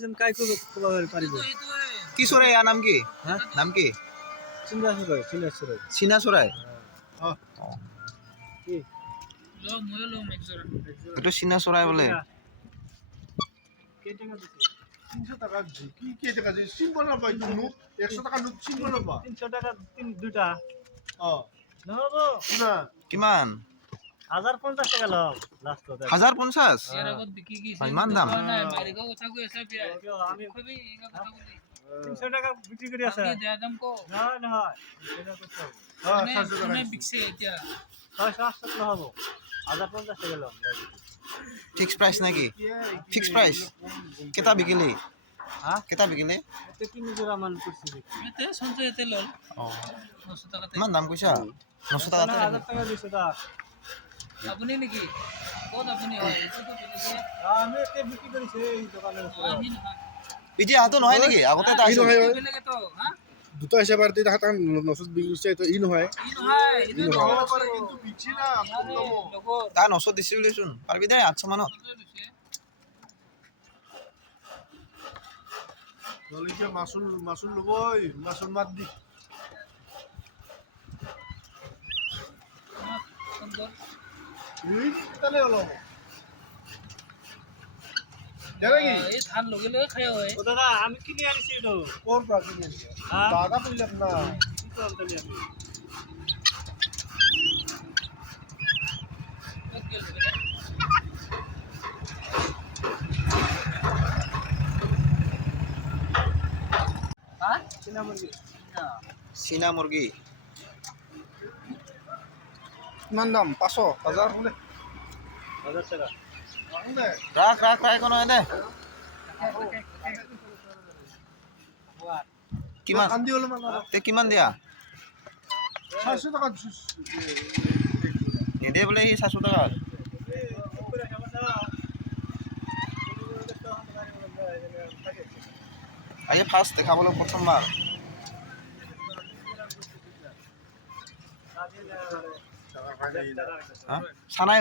আছেন কাই কব পাৰিব কি চৰাই ইয়াৰ নাম কি নাম কি চিন্তা চৰাই চীনা চৰাই কি এইটো চীনা চৰাই বোলে কে টাকা দিছে 300 টাকা কি টাকা দিছে সিম্বল না পাই তুমি 100 টাকা নোট সিম্বল না 300 টাকা দুটা নহব না কিমান 1050 টাকা লম লাস্ট 1050 ইমান দাম আমি 300 টাকা বিক্রি করি আছে না নহয় এটা কইছো হ্যাঁ 700 টাকা বিক্সে এটা 600 নহব 1050 টাকা লম ফিক্স প্রাইস নাকি ফিক্স প্রাইস কেটা বিকিলি হ্যাঁ কেটা বিকিলি এতে 3 জোড়া মান করছি এতে সঞ্চয় এতে লল 900 টাকা ইমান দাম কইছা 900 টাকা 1000 টাকা দিছে দা আপনি নাকি কোন আপনি হয় এটা তো বলেছে আমি এতে বিক্রি করিছে এই দোকানের উপরে আমি না ইজি আতো নহয় নাকি আগতে তা আছে বেলেগে তো হ্যাঁ দুটো হিসাব আর দিতে হাতান 900 বিক্রি করছে তো ই নহয় এটা নহব পারে কিন্তু বিচি না তা 900 দিছি বলে শুন পারবি দে 800 মানত দলিকে মাসুল লবই মাসুল মাত দি এই তালে হলো জানা কি এই ধান লগে লগে খায় হয় ও দাদা আমি কিনে আনিছি তো কোর প্রাচীন দাদা কইলাম না কি করব তাহলে আমি হ্যাঁ চীনা মুরগি মান দাম 500 1000 বলে 1000 টাকা রাখ রাখ রাখ কোন দে কিমান আন্দি হলো মানে তে কিমান দিয়া 600 টাকা নেদে বলে 700 টাকা আগে ফার্স্ট দেখাবলে প্রথমবার টাকা পাই সানাই